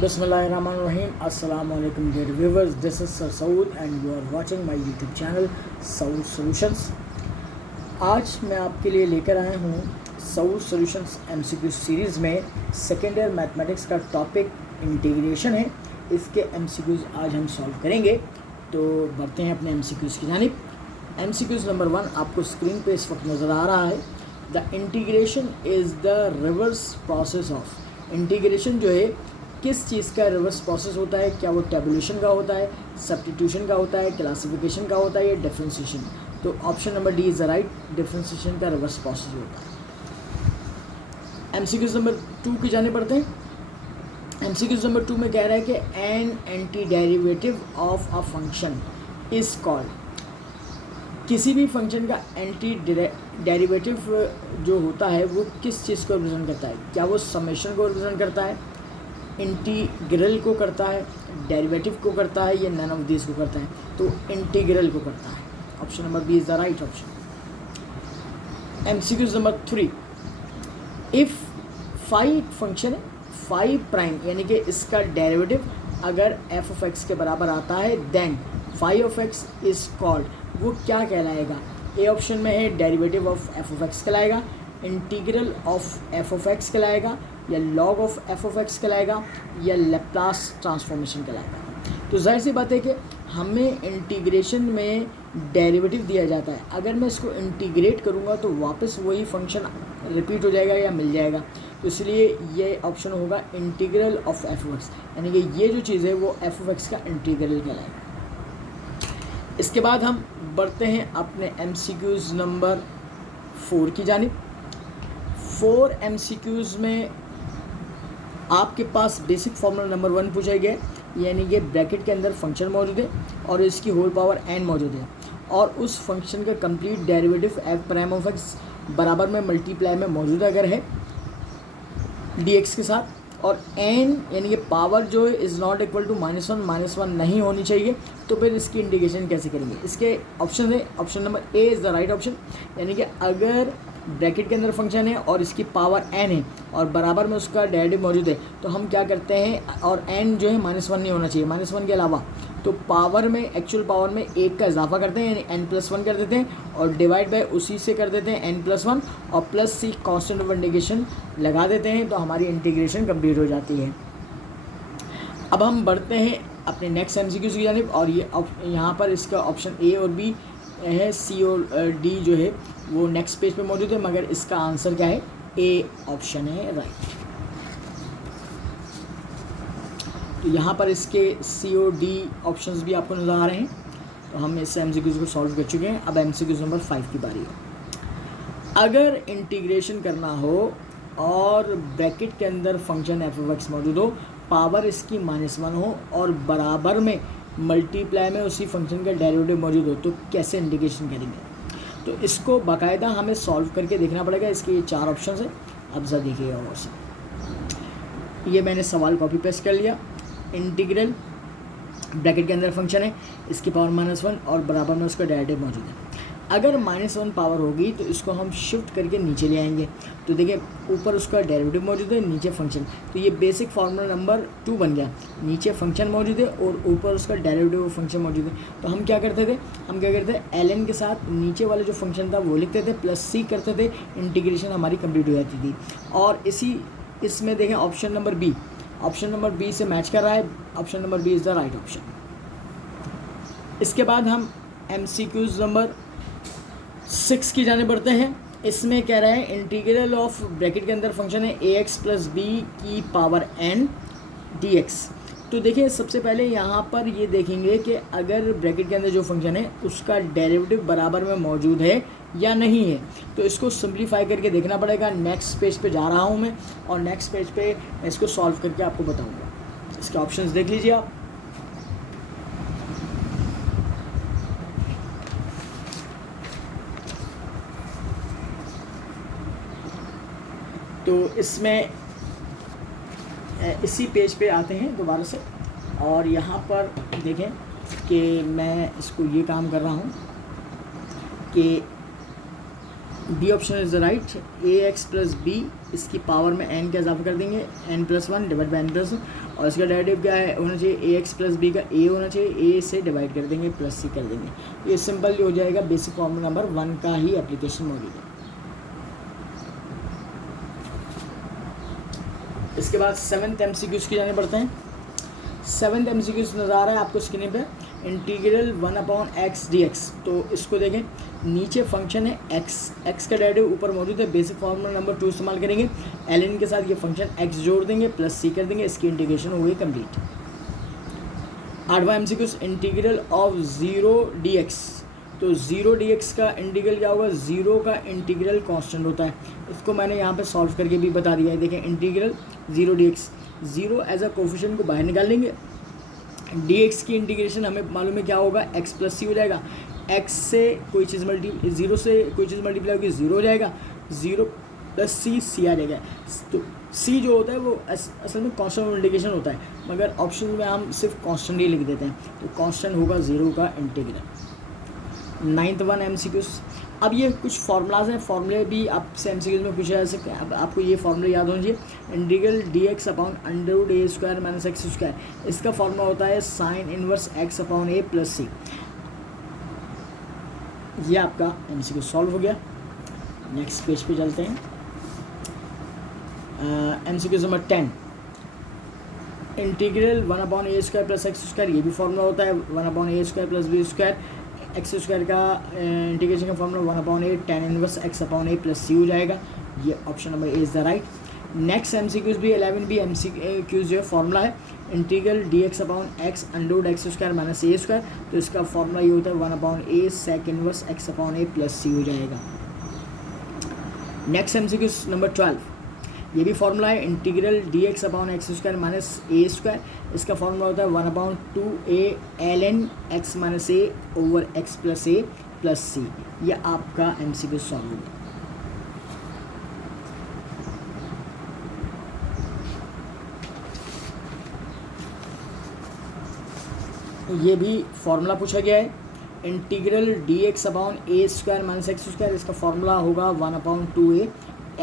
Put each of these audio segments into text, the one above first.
Bismillahirrahmanirrahim. Assalamu alaikum dear viewers. This is Sir Saud and you are watching my YouTube channel Saud Solutions. आज मैं आपके लिए लेकर आया हूँ Saud Solutions MCQ सीरीज़ में सेकेंड ईयर मैथमेटिक्स का टॉपिक इंटीग्रेशन है. इसके MCQs आज हम सॉल्व करेंगे. तो बढ़ते हैं अपने MCQs की जानिब. MCQs नंबर 1 आपको स्क्रीन पे इस वक्त नज़र आ रहा है. The integration is the reverse process of. Integration जो है किस चीज़ का रिवर्स प्रोसेस होता है? क्या वो टेबुलेशन का होता है, सब्स्टिट्यूशन का होता है, क्लासिफिकेशन का होता है या डिफरेंशिएशन? तो option number D is the right. Differentiation का रिवर्स प्रोसेस होता है. MCQs नंबर 2 की जाने पड़ते हैं. MCQs नंबर 2 में कह रहा है कि an anti derivative of a function is called. किसी भी फंक्शन का एंटी डेरिवेटिव जो होता है वो किस चीज़ को रिप्रेजेंट करता है? क्या वो समेशन को रिप्रेजेंट करता है, इंटीग्रल को करता है, डेरिवेटिव को करता है या नन ऑफ दिस को करता है? तो इंटीग्रल को करता है. Option number B is the right option. MCQs नंबर 3. इफ़ फाई फंक्शन है, फाई प्राइम यानी कि इसका डेरिवेटिव अगर एफ ऑफ एक्स के बराबर आता है then phi of x is called. वो क्या कहलाएगा? ए ऑप्शन में है derivative of f of x कहलाएगा, integral of f of x कहलाएगा या log of f of x कहलाएगा या लैप्लास ट्रांसफॉर्मेशन कहलाएगा. तो जाहिर सी बात है कि हमें इंटीग्रेशन में डेरिवेटिव दिया जाता है. अगर मैं इसको इंटीग्रेट करूँगा तो वापस वही फंक्शन रिपीट हो जाएगा या मिल जाएगा. तो इसलिए ये ऑप्शन होगा integral of f of x, यानी कि ये जो चीज़ है वो एफ ऑफ एक्स का इंटीग्रल कहलाएगा. इसके बाद हम बढ़ते हैं अपने MCQs नंबर 4 की जानिब. 4 MCQs में आपके पास बेसिक फार्मूला नंबर 1 पूछा गया है, यानी कि ब्रैकेट के अंदर फंक्शन मौजूद है और इसकी होल पावर n मौजूद है और उस फंक्शन का complete derivative F prime of x बराबर में मल्टीप्लाई में मौजूद अगर है dx के साथ, और n यानी कि पावर जो है इज़ नॉट इक्वल टू -1 नहीं होनी चाहिए. तो फिर इसकी इंटीग्रेशन कैसे करेंगे? इसके ऑप्शन है. Option number A is the right option. यानी कि अगर ब्रैकेट के अंदर फंक्शन है और इसकी पावर n है और बराबर में उसका डेरिवेटिव मौजूद है तो हम क्या करते हैं, और n जो है -1 नहीं होना चाहिए, -1 के अलावा, तो पावर में एक्चुअल पावर में 1 का इजाफा करते हैं यानी n+1 कर देते हैं और डिवाइड बाय उसी से कर देते हैं n+1 और plus C constant of integration लगा देते हैं. तो हमारी इंटीग्रेशन कंप्लीट हो जाती है. अब हम बढ़ते हैं अपने नेक्स्ट MCQ की जानिब और ये यहाँ पर इसका ऑप्शन ए और बी है, सी और डी जो है वो नेक्स्ट पेज पे मौजूद है, मगर इसका आंसर क्या है? ए ऑप्शन है राइट. तो यहाँ पर इसके सी और डी ऑप्शंस भी आपको नज़र आ रहे हैं. तो हम इस MCQ को सॉल्व कर चुके हैं. अब MCQ नंबर 5 की बारी है. अगर इंटीग्रेशन करना हो और ब्रैकेट के अंदर फंक्शन एफ ऑफ एक्स मौजूद हो, पावर इसकी -1 हो और बराबर में मल्टीप्लाई में उसी फंक्शन का डेरिवेटिव मौजूद हो, तो कैसे इंटीग्रेशन करेंगे? तो इसको बाकायदा हमें सॉल्व करके देखना पड़ेगा. इसके ये 4 ऑप्शन हैं. अब ज़रा देखिएगा और से. ये मैंने सवाल कॉपी पेस्ट कर लिया. इंटीग्रल ब्रैकेट के अंदर फंक्शन है, इसकी पावर -1 और बराबर में उसका डेरिवेटिव मौजूद है. अगर -1 पावर होगी तो इसको हम शिफ्ट करके नीचे ले आएंगे. तो देखिए ऊपर उसका डेरिवेटिव मौजूद है, नीचे फंक्शन. तो ये बेसिक फार्मूला नंबर 2 बन गया. नीचे फंक्शन मौजूद है और ऊपर उसका डेरिवेटिव फंक्शन मौजूद है. तो हम क्या करते थे, ln के साथ नीचे वाला जो फंक्शन था वो लिखते थे, प्लस c करते थे, इंटीग्रेशन हमारी कंप्लीट हो जाती थी. और इसमें देखें ऑप्शन नंबर बी से मैच कर रहा है. Option number B is the right option. इसके बाद हम MCQs नंबर 6 की जाने पड़ते हैं. इसमें कह रहा है इंटीग्रल ऑफ ब्रैकेट के अंदर फंक्शन है ax + b की पावर n dx. तो देखिए सबसे पहले यहाँ पर ये देखेंगे कि अगर ब्रैकेट के अंदर जो फंक्शन है उसका डेरिवेटिव बराबर में मौजूद है या नहीं है. तो इसको सिंप्लीफाई करके देखना पड़ेगा. नेक्स्ट पेज पे जा रहा हूँ मैं और नेक्स्ट पेज पे मैं इसको सॉल्व करके आपको बताऊँगा. इसके ऑप्शंस देख लीजिए आप. तो इसमें इसी पेज पे आते हैं दोबारा से और यहाँ पर देखें कि मैं इसको ये काम कर रहा हूँ कि B option is the right. A X plus B, इसकी पावर में एन का इजाफा कर देंगे, N plus one divide by N plus one, और इसका डेरिवेटिव क्या है होना चाहिए, ए एक्स प्लस बी का ए होना चाहिए, ए से डिवाइड कर देंगे प्लस सी कर देंगे। ये सिंपल हो जाएगा, बेसिक फॉर्मूला नंबर 1 का ही एप्लीकेशन मौजूद है। इसके बाद 7th MCQs की जाने पड़ते हैं। 7th MCQs नज़र आ रहा है आपको स्क्रीन पे, इंटीग्रल 1/x dx। तो इसको देखें, नीचे फंक्शन है x का डेरिवेटिव ऊपर मौजूद है, बेसिक फार्मूला नंबर 2 इस्तेमाल करेंगे, ln के साथ ये फंक्शन x जोड़ देंगे प्लस सी कर देंगे, इसकी इंटीग्रेशन हो गई कंप्लीट। 8वां MCQs, इंटीग्रल ऑफ 0 dx। तो 0 dx का इंटीग्रल क्या होगा, 0 का इंटीग्रल कांस्टेंट होता है, इसको मैंने यहाँ पे सॉल्व करके भी बता दिया है। देखें integral 0 dx, 0 as a coefficient को बाहर निकाल लेंगे, dx की इंटीग्रेशन हमें मालूम है क्या होगा, x प्लस सी हो जाएगा, x से कोई चीज़ 0 से कोई चीज़ मल्टीप्लाई होगी 0 हो जाएगा, 0 प्लस सी आ जाएगा। तो c जो होता है वो असल में कांस्टेंट मल्टीप्लिकेशन होता है, मगर ऑप्शन में हम सिर्फ कांस्टेंट ही लिख देते हैं, तो कांस्टेंट होगा 0 का इंटीग्रल। 9th one MCQs। अब ये कुछ फार्मूलाज हैं, फार्मूले भी आपसे MCQs में पूछा जा सकता है। अब आपको ये फार्मूले याद होना चाहिए, integral dx upon under a square minus x square, इसका फार्मूला होता है sign inverse x upon a plus c. ये आपका MCQ सॉल्व हो गया। नेक्स्ट पेज पे चलते हैं। MCQ number 10, integral 1/a square plus x square, ये भी फार्मूला होता है 1/a square plus b square, x square का इंटीग्रेशन का formula 1/a tan inverse x upon a plus c हो जाएगा। ये option number A is the right. Next MCQs भी 11 भी MCQs जो है फॉर्मूला है integral dx upon x under x square minus a square, तो इसका फॉर्मूला ये होता है 1/a sec inverse x upon a plus c हो जाएगा। नेक्स्ट MCQs नंबर 12, ये भी फार्मूला है integral dx upon x square minus a square, इसका फार्मूला होता है 1/2a ln x minus a over x plus a plus c. यह आपका MCQ सॉल्व होगा। ये भी फार्मूला पूछा गया है integral dx upon a square minus x square, इसका फार्मूला होगा 1/2a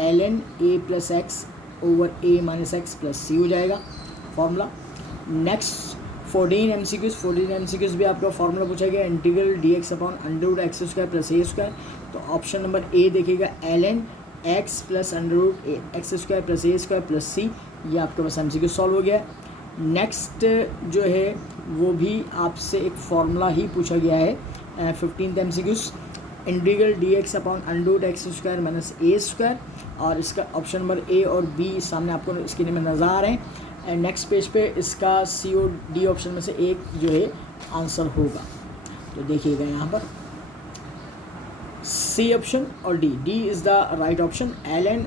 ln a plus x over a minus x plus c हो जाएगा फार्मूला। नेक्स्ट 14 MCQs भी आपका फार्मूला पूछा गया integral dx upon under x square plus a square, तो option number A देखिएगा ln x plus under x square plus a square plus c. ये आपके पास MCQ सॉल्व हो गया। नेक्स्ट जो है वो भी आपसे एक फार्मूला ही पूछा गया है 15th MCQs integral dx upon under x square minus a square, और इसका ऑप्शन नंबर ए और बी सामने आपको स्क्रीन में नज़र आ रहे हैं। नेक्स्ट पेज पे इसका सी और डी ऑप्शन में से एक जो है आंसर होगा, तो देखिएगा यहाँ पर सी ऑप्शन और D is the right option. ln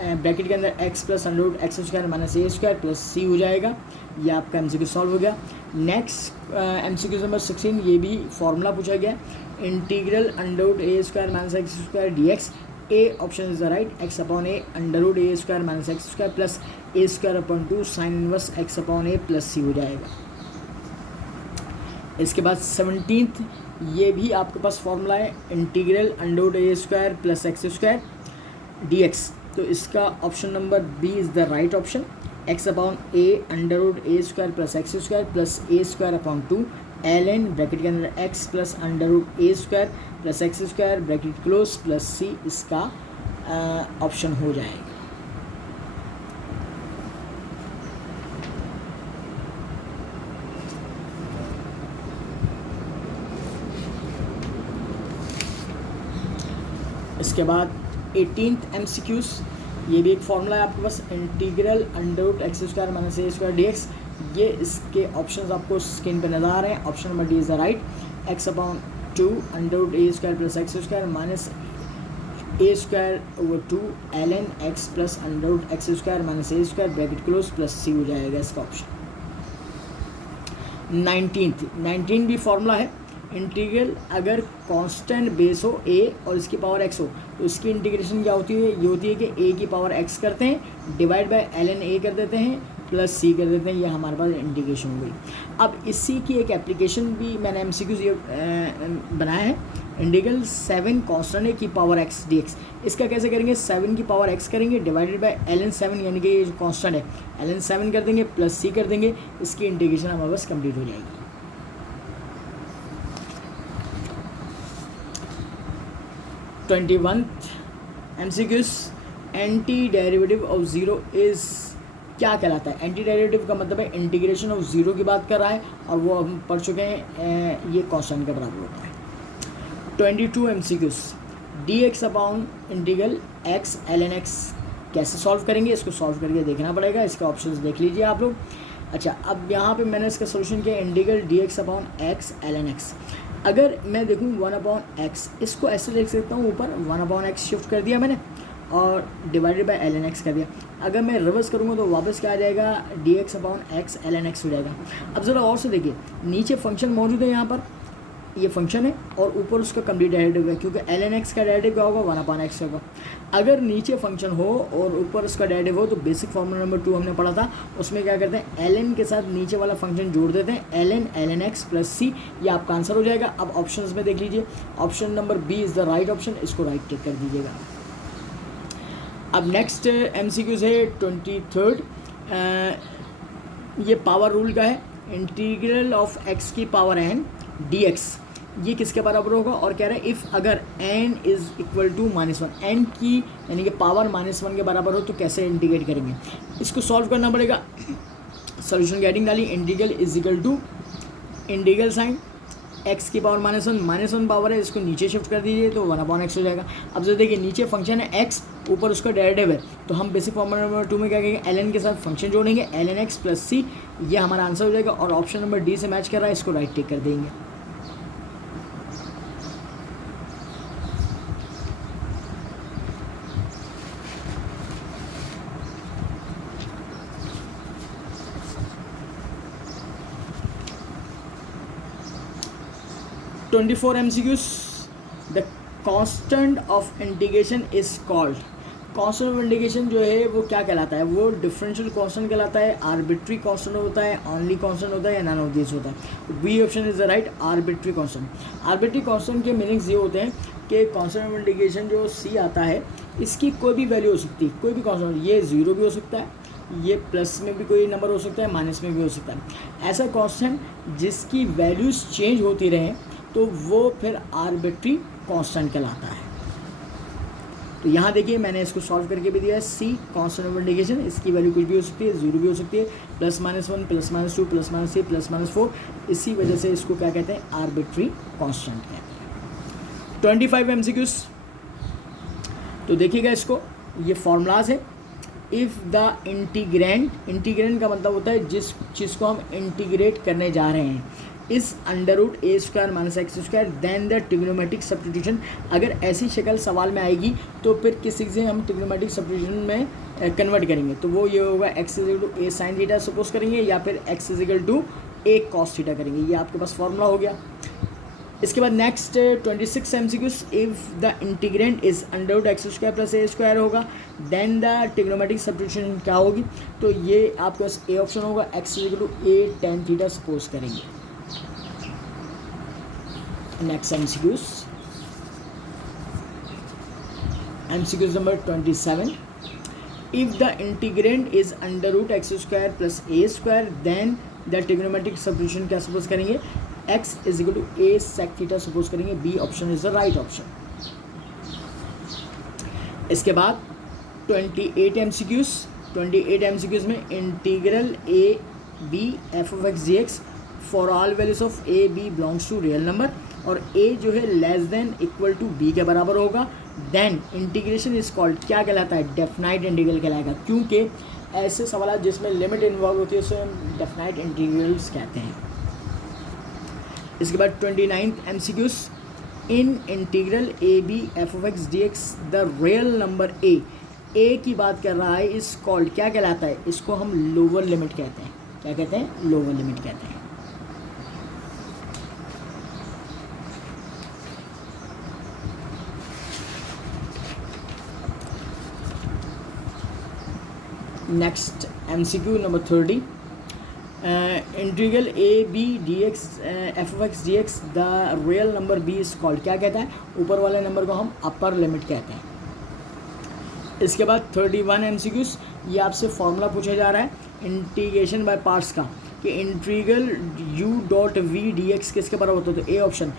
bracket के अंदर x plus under x square minus a square plus c हो जाएगा। ये आपका MCQ सॉल्व हो गया। नेक्स्ट MCQ नंबर 16, ये भी फार्मूला पूछा गया integral under a square minus x square dx, A option is the right, x upon a under a square minus x square plus a square upon 2 sine inverse x upon a plus c हो जाएगा। इसके बाद 17th, ये भी आपके पास formula है integral under a square plus x square dx, तो इसका option number B is the right option, x upon a under a square plus x square plus a square upon 2 ln bracket के अंदर x plus under a square plus x square bracket close plus c, इसका option हो जाएगा। इसके बाद 18th MCQs, ये भी एक फार्मूला है आपके पास integral under x square minus a square dx, ये इसके ऑप्शंस आपको स्क्रीन पे नज़र आ रहे हैं। Option number D is the right, x upon 2 under a square plus x square minus a square over 2 ln x plus under x square minus a square bracket close plus c हो जाएगा इसका option. 19 भी formula है integral अगर constant base हो a और इसकी power x हो, तो इसकी इंटीग्रेशन क्या होती है, ये होती है कि a की पावर x करते हैं डिवाइड बाय ln a कर देते हैं प्लस सी कर देते हैं, ये हमारे पास इंटीग्रेशन हो गई। अब इसी की एक एप्लीकेशन भी मैंने एमसीक्यूज ये बनाया है, इंटीग्रल 7 कॉन्स्टेंट है की पावर एक्स डी एक्स। इसका कैसे करेंगे, 7 की पावर एक्स करेंगे डिवाइडेड बाय ln 7, यानी कि ये जो कॉन्स्टेंट है ln 7 कर देंगे प्लस सी कर देंगे, इसकी इंटीग्रेशन हमारे पास कंप्लीट हो जाएगी। 21th MCQs, anti derivative of zero is क्या कहलाता है। एंटी डेरिवेटिव का मतलब है इंटीग्रेशन ऑफ ज़ीरो की बात कर रहा है, और वो हम पढ़ चुके हैं, ये कॉन्स्टेंट के बराबर होता है। 22 MCQs, D X upon integral x ln x कैसे सॉल्व करेंगे, इसको सॉल्व करके देखना पड़ेगा, इसके ऑप्शंस देख लीजिए आप लोग। अच्छा, अब यहाँ पे मैंने इसका सोल्यूशन किया, integral D X upon x ln x। अगर मैं देखूँ 1 अपॉन एक्स, इसको ऐसे लिख सकता हूँ, ऊपर 1 अपॉन एक्स शिफ्ट कर दिया मैंने और डिवाइडेड बाय ln x कर दिया। अगर मैं रिवर्स करूँगा तो वापस क्या आ जाएगा, D X upon x ln x हो जाएगा। अब ज़रा और से देखिए, नीचे फंक्शन मौजूद है, यहाँ पर ये फंक्शन है और ऊपर उसका कंप्लीट डेरिवेटिव है, क्योंकि ln x का डेरिवेटिव क्या होगा, 1 अपॉन x होगा। अगर नीचे फंक्शन हो और ऊपर उसका डेरिवेटिव हो तो बेसिक फॉर्मूला नंबर 2 हमने पढ़ा था, उसमें क्या करते हैं, ln के साथ नीचे वाला फंक्शन जोड़ देते हैं, ln x प्लस सी, ये आपका आंसर हो जाएगा। अब ऑप्शंस में देख लीजिए, option number B is the right option, इसको राइट टिक कर दीजिएगा। अब नेक्स्ट एमसीक्यूज है 23rd, ये पावर रूल का है, इंटीग्रल ऑफ x की पावर n dx, ये किसके बराबर होगा, और कह रहा है इफ़ अगर n is equal to -1, n की यानी कि पावर -1 के बराबर हो तो कैसे इंटीग्रेट करेंगे, इसको सॉल्व करना पड़ेगा। सोल्यूशन गेटिंग डाली, integral is equal to integral sine x की पावर -1 पावर है, इसको नीचे शिफ्ट कर दीजिए तो 1 अपॉन x हो जाएगा। अब जो देखिए नीचे फंक्शन है x, ऊपर उसका डेरिवेटिव है, तो हम बेसिक फॉर्मूला नंबर 2 में क्या करेंगे, ln के साथ फंक्शन जोड़ेंगे, ln x प्लस सी, ये हमारा आंसर हो जाएगा, और ऑप्शन नंबर डी से मैच कर रहा है, इसको राइट टिक कर देंगे। ट्वेंटी-4 MCQs, the constant of integration is called. Constant of integration जो है वो क्या कहलाता है, वो डिफरेंशियल कांस्टेंट कहलाता है, आर्बिट्री कांस्टेंट होता है, ऑनली कांस्टेंट होता है, या नन ऑफ दिस होता है। B option is the right, arbitrary constant. Arbitrary constant के मीनिंग्स ये होते हैं कि कांस्टेंट ऑफ इंटीग्रेशन जो सी आता है, इसकी कोई भी वैल्यू हो सकती है, कोई भी कांस्टेंट, ये 0 भी हो सकता है, ये प्लस में भी कोई नंबर हो सकता है, माइनस में भी हो सकता है। ऐसा कांस्टेंट जिसकी वैल्यूज़ चेंज होती रहें तो वो फिर आर्बिट्री कांस्टेंट कहलाता है। तो यहाँ देखिए मैंने इसको सॉल्व करके भी दिया है, सी कांस्टेंट ऑफ इंटीग्रेशन, इसकी वैल्यू कुछ भी हो सकती है, 0 भी हो सकती है, +-1 +-2 +-3 +-4, इसी वजह से इसको क्या कहते हैं, आर्बिट्री कांस्टेंट कहते हैं। 25 MCQs, तो देखिएगा इसको, ये फॉर्मूलाज है। इफ़ द इंटीग्रेंट का मतलब होता है जिस चीज़ को हम इंटीग्रेट करने जा रहे हैं, इस √a² - x², then the trigonometric substitution. अगर ऐसी शक्ल सवाल में आएगी तो फिर किसी से हम ट्रिग्नोमेट्रिक सब्स्टिट्यूशन में कन्वर्ट करेंगे, तो वो ये होगा x = a sin theta suppose करेंगे, या फिर x = a cos थीटा करेंगे, ये आपके पास फॉर्मूला हो गया। इसके बाद next 26 MCQs, if the integrand is √x² + a² होगा, देन द ट्रिग्नोमेट्रिक सब्स्टिट्यूशन क्या होगी, तो ये आपके पास ए ऑप्शन होगा, x = a tan theta suppose करेंगे। Next MCQs number 27, if the integrand is √x² + a², then the trigonometric substitution क्या सपोज करेंगे, x = a sec theta suppose करेंगे, B option is the right option. इसके बाद 28 MCQs में integral a b f(x) dx for all values of a b belongs to real number, और a जो है <= b के बराबर होगा, देन इंटीग्रेशन इज कॉल्ड क्या कहलाता है, डेफिनाइट इंटीग्रल कहलाएगा, क्योंकि ऐसे सवाल जिसमें लिमिट इन्वॉल्व होती है उसे हम डेफिनाइट इंटीग्रल्स कहते हैं। इसके बाद 29 MCQs, in integral a b f(x) dx the real number a की बात कर रहा है, इस कॉल्ड क्या कहलाता है, इसको हम लोअर लिमिट कहते हैं। क्या कहते हैं, लोअर लिमिट कहते हैं। Next MCQ number 30, integral A B D X F of x D X the real number B is called, क्या कहता है, ऊपर वाले नंबर को हम अपर लिमिट कहते हैं। इसके बाद 31 MCQs, ये आपसे फॉर्मूला पूछा जा रहा है इंटीग्रेशन बाय पार्ट्स का, कि integral u dot v d x किसके बराबर होता है, तो A option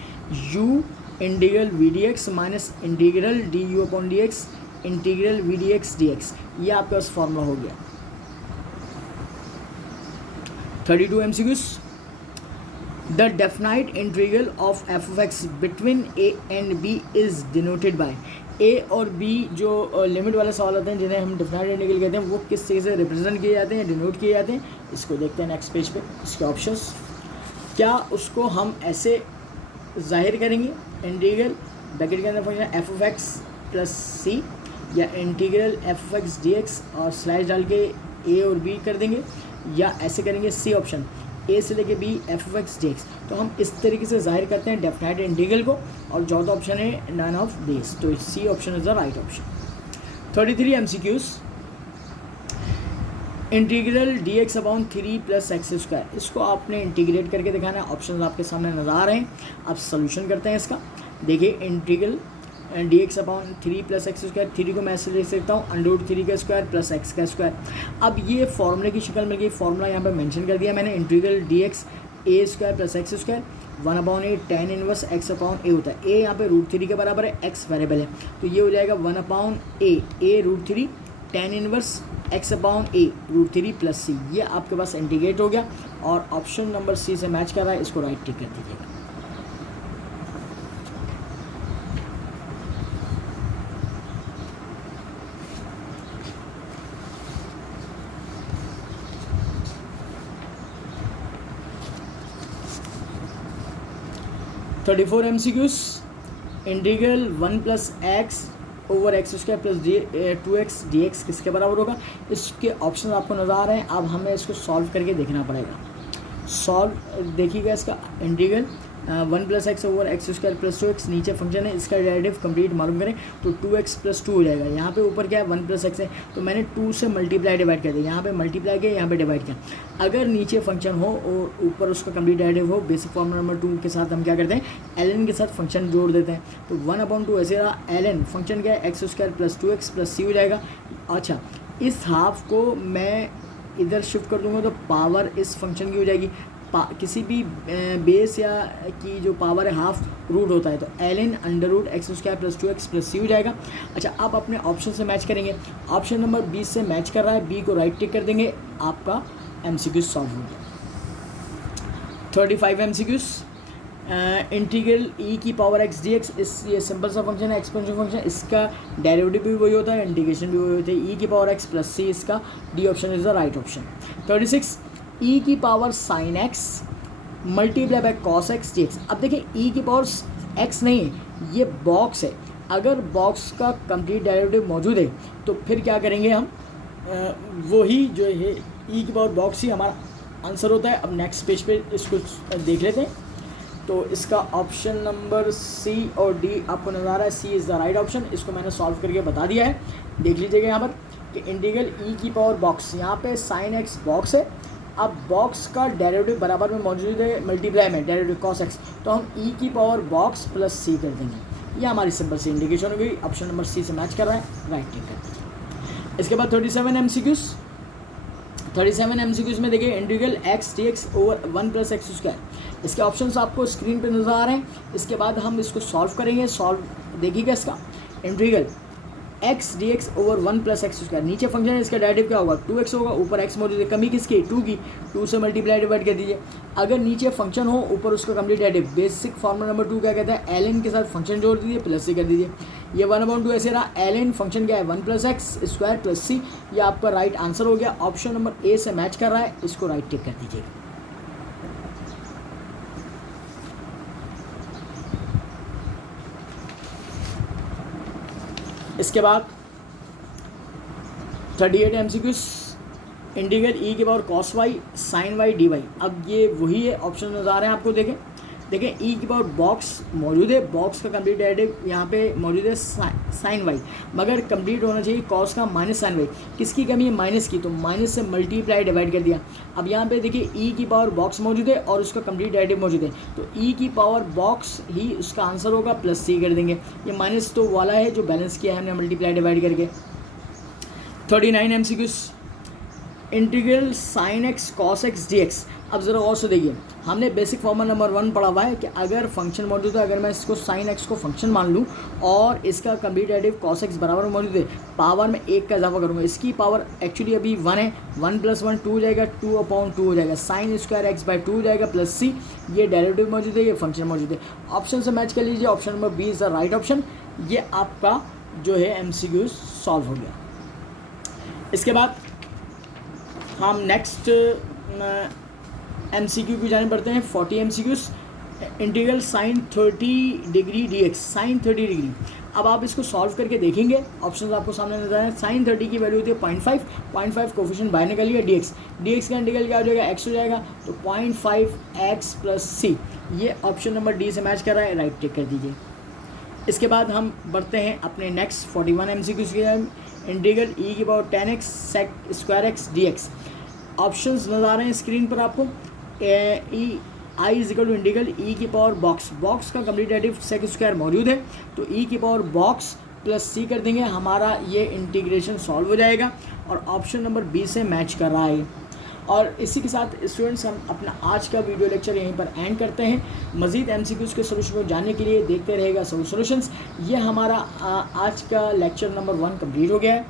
u integral v d x minus integral d u upon d x integral v d x D x, ये आपके पास फॉर्मूला हो गया। 32 MCQs, the definite integral of f of x between a and b is denoted by, a और b जो limit वाले सवाल होते हैं जिन्हें हम डेफिनाइट इंटीग्रल कहते हैं, वो किस चीज़ से रिप्रेजेंट किए जाते हैं, डिनोट किए जाते हैं, इसको देखते हैं नेक्स्ट पेज पे। इसके ऑप्शंस, क्या उसको हम ऐसे जाहिर करेंगे, इंटीग्रल ब्रैकेट के अंदर function f of x plus c, या integral f of x D x और स्लैश डाल के ए और बी कर देंगे, या ऐसे करेंगे सी ऑप्शन ए से लेके B F of x D X. तो हम इस तरीके से जाहिर करते हैं डेफिनाइट इंटीग्रल को, और चौथा ऑप्शन है नन ऑफ दिस, तो C option is the right option. 33 MCQs, integral D X upon 3 plus x square, इसको आपने इंटीग्रेट करके दिखाना है, ऑप्शन आपके सामने नज़र आ रहे हैं, अब सोल्यूशन करते हैं इसका। देखिए integral D X upon 3 plus x square, 3 को मैं ऐसे लिख सकता हूँ अंडर 3 का स्क्वायर प्लस एक्स का स्क्वायर। अब ये फॉर्मूले की शक्ल मिल गई, फॉर्मूला यहाँ पे मेंशन कर दिया मैंने, integral D x a square plus x square 1/8 tan inverse x upon a होता है, ए यहाँ पे √3 के बराबर है, एक्स वेरिएबल है, तो ये हो जाएगा 1/a, ए √3 tan इनवर्स एक्स अपॉन ए √3 प्लस सी, ये आपके पास इंटीग्रेट हो गया, और ऑप्शन नंबर सी से मैच कर रहा है, इसको राइट टिक कर दीजिएगा। Thirty 34 MCQs, integral 1 plus x over x square plus 2x D x किसके बराबर होगा, इसके ऑप्शन आपको नज़र आ रहे हैं। अब हमें इसको सॉल्व करके देखना पड़ेगा। सॉल्व देखिएगा, इसका integral 1 plus x over x square plus 2x, नीचे फंक्शन है, इसका डेरिवेटिव कंप्लीट मालूम करें तो 2x प्लस 2 हो जाएगा। यहाँ पे ऊपर क्या है 1 प्लस एक्स है, तो मैंने 2 से मल्टीप्लाई डिवाइड कर दिया, यहाँ पे मल्टीप्लाई किया, यहाँ पे डिवाइड किया। अगर नीचे फंक्शन हो और ऊपर उसका कंप्लीट डेरिवेटिव हो, बेसिक फॉर्मूला नंबर 2 के साथ हम क्या करते हैं, ln के साथ फंक्शन जोड़ देते हैं, तो 1/2 ऐसे रहा, ln फंक्शन क्या है x square plus 2x plus c हो जाएगा। अच्छा, इस हाफ को मैं इधर शिफ्ट कर दूँगा तो पावर इस फंक्शन की हो जाएगी, किसी भी बेस या की जो पावर है हाफ रूट होता है, तो ln under root x square plus 2x plus c हो जाएगा। अच्छा, आप अपने ऑप्शन से मैच करेंगे, ऑप्शन नंबर 20 से मैच कर रहा है, बी को राइट टिक कर देंगे, आपका MCQ सॉल्व हो गया। 35 MCQs, इंटीग्रल e की पावर x dx, इस ये सिंपल सा फंक्शन है, एक्सपेंशन फंक्शन, इसका डेरिवेटिव भी वही होता है, इंटीग्रेशन भी वही होती है, e की पावर x प्लस c, इसका D option is the right option. 36 e की power sine x multiply by cos x dx। अब देखिए e की पावर x नहीं है, ये बॉक्स है, अगर बॉक्स का कंप्लीट डेरिवेटिव मौजूद है तो फिर क्या करेंगे हम, वही जो है e की पावर बॉक्स ही हमारा आंसर होता है। अब नेक्स्ट पेज पे इसको देख लेते हैं, तो इसका ऑप्शन नंबर सी और डी आपको नज़र आ रहा है, सी इज़ द राइट ऑप्शन, इसको मैंने सॉल्व करके बता दिया है। देख लीजिएगा यहाँ पर कि इंटीग्रल e की पावर बॉक्स, यहाँ पे साइन x बॉक्स है, अब बॉक्स का डेरिवेटिव बराबर में मौजूद है मल्टीप्लाई में डेरिवेटिव कॉस x, तो हम e की पावर बॉक्स प्लस सी कर देंगे, ये हमारी सिंपल सी इंडिकेशन हो गई, ऑप्शन नंबर सी से मैच कर रहा है, राइट टिक कर दीजिए। इसके बाद 37 MCQs में देखिए integral x dx over 1 plus x square, इसके ऑप्शंस आपको स्क्रीन पे नज़र आ रहे हैं। इसके बाद हम इसको सॉल्व करेंगे, सॉल्व देखिएगा इसका integral x dx over 1 plus x square, नीचे फंक्शन है, इसका डेरिवेटिव क्या होगा 2x होगा, ऊपर x मौजूद है, कमी किसकी 2 की, 2 से मल्टीप्लाई डिवाइड कर दीजिए। अगर नीचे फंक्शन हो ऊपर उसका complete derivative, basic formula number 2 क्या कहता है, ln के साथ फंक्शन जोड़ दीजिए प्लस सी कर दीजिए, ये 1/2 ऐसे रहा, ln फंक्शन क्या है 1 plus x square plus c, ये आपका राइट आंसर हो गया, ऑप्शन नंबर ए से मैच कर रहा है, इसको राइट टिक कर दीजिएगा। इसके बाद 38 MCQs, इंटीग्रल e की power cos y sine y dy, अब ये वही है, ऑप्शन नज़र आ रहे हैं आपको, देखें देखें ई की पावर बॉक्स मौजूद है, बॉक्स का कंप्लीट डेरिवेटिव यहाँ पे मौजूद है साइन वाई, मगर कंप्लीट होना चाहिए कॉस का माइनस साइन वाई। किसकी कमी है? माइनस की, तो माइनस से मल्टीप्लाई डिवाइड कर दिया। अब यहाँ पे देखिए ई की पावर बॉक्स मौजूद है और उसका कंप्लीट डेरिवेटिव मौजूद है, तो ई की पावर बॉक्स ही उसका आंसर होगा, प्लस सी कर देंगे। ये माइनस तो वाला है जो बैलेंस किया है हमने मल्टीप्लाई डिवाइड करके। 39 MCQs, integral sine x cos x D x. अब ज़रा और से देखिए, हमने बेसिक फॉर्मूला नंबर 1 पढ़ा हुआ है कि अगर फंक्शन मौजूद है, अगर मैं इसको साइन एक्स को फंक्शन मान लूँ और इसका कंप्लीट डेरिवेटिव कॉस एक्स बराबर मौजूद है, पावर में 1 का इजाफा करूँगा, इसकी पावर एक्चुअली अभी 1 है, 1 + 1 2 हो जाएगा, 2/2 हो जाएगा, साइन स्क्वायर एक्स बाई 2 हो जाएगा, प्लस सी, ये डेरिवेटिव मौजूद है, ये फंक्शन मौजूद है। ऑप्शन से मैच कर लीजिए, option number B is the right option. ये आपका जो है MCQ सॉल्व हो गया। इसके बाद हम नेक्स्ट MCQ की जाने पड़ते हैं। 40 MCQs, integral sine 30 degree dx, sine 30 degree. अब आप इसको सॉल्व करके देखेंगे, ऑप्शन आपको सामने नजर आए। साइन 30 की वैल्यू होती है 0.5 कोफिशिएंट बाहर निकल गया, dx का इंटीग्रल क्या हो जाएगा? x हो जाएगा, तो 0.5x + c, ये ऑप्शन नंबर डी से मैच कर रहा है, राइट टिक कर दीजिए। इसके बाद हम बढ़ते हैं अपने नेक्स्ट 41 MCQs के। इंटीग्रल e की power 10x sec square X dx। Options नजर आ रहे हैं स्क्रीन पर आपको। I is equal to integral E की पावर बॉक्स का कंप्लीट डेरिवेटिव सेक स्क्वायर मौजूद है, तो ई की पावर बॉक्स प्लस सी कर देंगे, हमारा ये इंटीग्रेशन सॉल्व हो जाएगा और ऑप्शन नंबर बी से मैच कर रहा है। और इसी के साथ स्टूडेंट्स हम अपना आज का वीडियो लेक्चर यहीं पर एंड करते हैं। मज़ीद MCQs के सोल्यूशन को जानने के लिए देखते रहेगा सोल्यूशंस। ये हमारा आज का लेक्चर नंबर 1 कंप्लीट हो गया है।